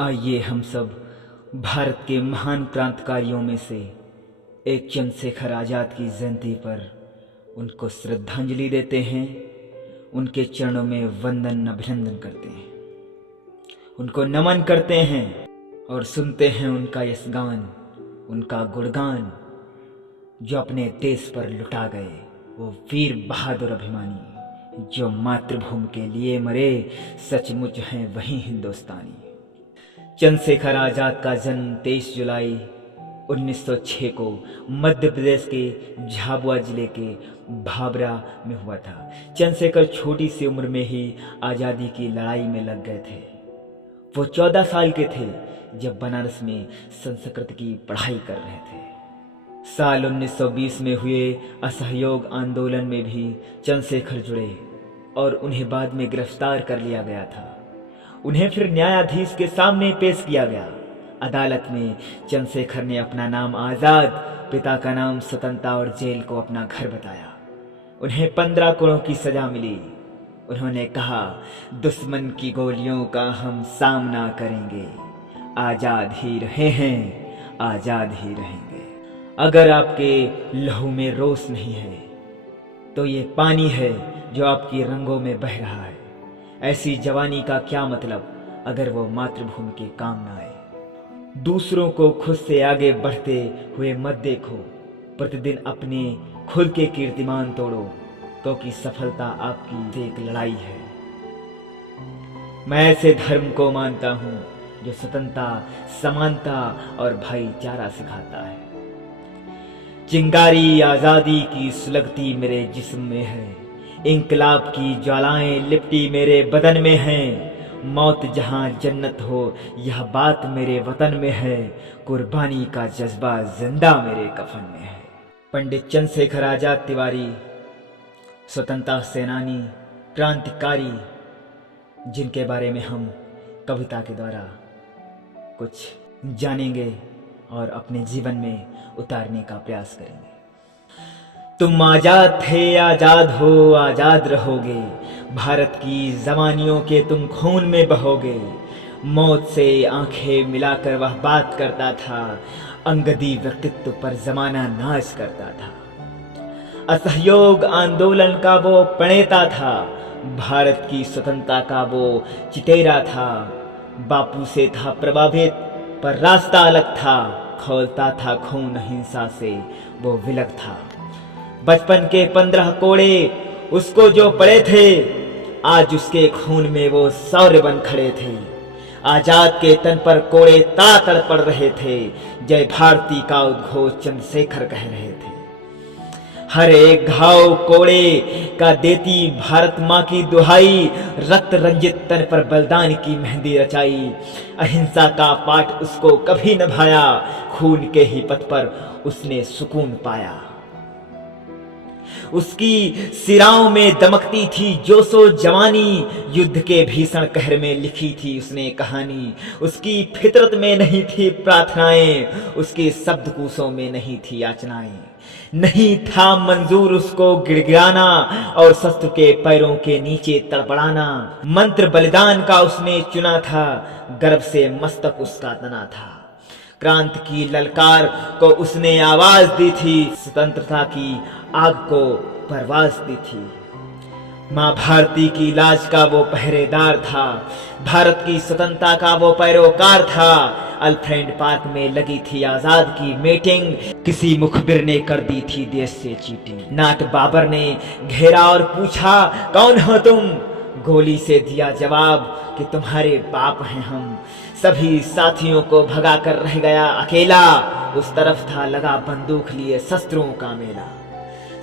आइए हम सब भारत के महान क्रांतिकारियों में से एक चंद्रशेखर आज़ाद की जयंती पर उनको श्रद्धांजलि देते हैं, उनके चरणों में वंदन अभिनंदन करते हैं, उनको नमन करते हैं और सुनते हैं उनका यश गान, उनका गुणगान जो अपने देश पर लुटा गए, वो वीर बहादुर अभिमानी जो मातृभूमि के लिए मरे, सचमुच हैं वही हिंदुस्तानी। चंद्रशेखर आज़ाद का जन्म 23 जुलाई 1906 को मध्य प्रदेश के झाबुआ जिले के भाबरा में हुआ था। चंद्रशेखर छोटी सी उम्र में ही आज़ादी की लड़ाई में लग गए थे। वो 14 साल के थे जब बनारस में संस्कृत की पढ़ाई कर रहे थे। साल 1920 में हुए असहयोग आंदोलन में भी चंद्रशेखर जुड़े और उन्हें बाद में गिरफ्तार कर लिया गया था। उन्हें फिर न्यायाधीश के सामने पेश किया गया। अदालत में चंद्रशेखर ने अपना नाम आज़ाद, पिता का नाम स्वतंत्रता और जेल को अपना घर बताया। उन्हें 15 करोड़ की सजा मिली। उन्होंने कहा, दुश्मन की गोलियों का हम सामना करेंगे, आज़ाद ही रहे हैं, आज़ाद ही रहेंगे। अगर आपके लहू में रोष नहीं है तो ये पानी है जो आपकी रंगों में बह रहा है। ऐसी जवानी का क्या मतलब अगर वो मातृभूमि के काम ना आए। दूसरों को खुद से आगे बढ़ते हुए मत देखो, प्रतिदिन अपने खुद के कीर्तिमान तोड़ो, क्योंकि सफलता आपकी एक लड़ाई है। मैं ऐसे धर्म को मानता हूं जो स्वतंत्रता, समानता और भाईचारा सिखाता है। चिंगारी आजादी की सुलगती मेरे जिस्म में है, इंकलाब की ज्वालाएं लिपटी मेरे बदन में हैं। मौत जहां जन्नत हो यह बात मेरे वतन में है, कुर्बानी का जज्बा जिंदा मेरे कफन में है। पंडित चंद्रशेखर आजाद तिवारी स्वतंत्रता सेनानी, क्रांतिकारी, जिनके बारे में हम कविता के द्वारा कुछ जानेंगे और अपने जीवन में उतारने का प्रयास करेंगे। तुम आजाद थे, आजाद हो, आजाद रहोगे, भारत की जवानियों के तुम खून में बहोगे। मौत से आंखें मिलाकर वह बात करता था, अंगदी व्यक्तित्व पर जमाना नाच करता था। असहयोग आंदोलन का वो प्रणेता था, भारत की स्वतंत्रता का वो चितेरा था। बापू से था प्रभावित पर रास्ता अलग था, खौलता था खून हिंसा से वो विलग था। बचपन के 15 कोड़े उसको जो पड़े थे, आज उसके खून में वो शौर्य बन खड़े थे। आजाद के तन पर कोड़े तातड़ पड़ रहे थे, जय भारती का उद्घोष चंद्रशेखर कह रहे थे। हर एक घाव कोड़े का देती भारत माँ की दुहाई, रक्त रंजित तन पर बलिदान की मेहंदी रचाई। अहिंसा का पाठ उसको कभी न भाया, खून के ही पथ पर उसने सुकून पाया। उसकी सिराओं में दमकती थी जोशो जवानी, युद्ध के भीषण कहर में लिखी थी उसने कहानी। उसकी फितरत में नहीं थी प्रार्थनाएं, उसके शब्दकोशों में नहीं थी याचनाएं। नहीं था मंजूर उसको गिड़गिड़ाना और शस्त्र के पैरों के नीचे तड़पड़ाना। मंत्र बलिदान का उसने चुना था, गर्व से मस्तक उसका तना था। क्रांति की ललकार को उसने आवाज दी थी, स्वतंत्रता की आग को परवाज दी थी। मां भारती की लाज का वो पहरेदार था, भारत की स्वतंत्रता का वो पैरोकार था। अल्फ्रेड पार्क में लगी थी आजाद की मीटिंग, किसी मुखबिर ने कर दी थी देश से चीटिंग। नाट बाबर ने घेरा और पूछा, कौन हो तुम? गोली से दिया जवाब कि तुम्हारे बाप हैं हम। सभी साथियों को भगा कर रह गया अकेला, उस तरफ था लगा बंदूक लिए शस्त्रों का मेला।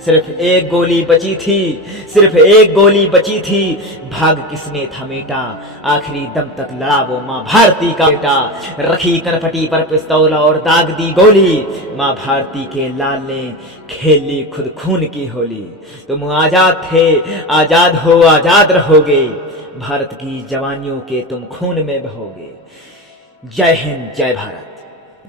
सिर्फ एक गोली बची थी, सिर्फ एक गोली बची थी, भाग किसने थमेटा, आखिरी दम तक लड़ा वो मां भारती का बेटा। रखी कनपटी पर पिस्तौल और दाग दी गोली, मां भारती के लाल ने खेल ली खुद खून की होली। तुम आजाद थे, आजाद हो, आजाद रहोगे, भारत की जवानियों के तुम खून में बहोगे। जय हिंद, जय भारत।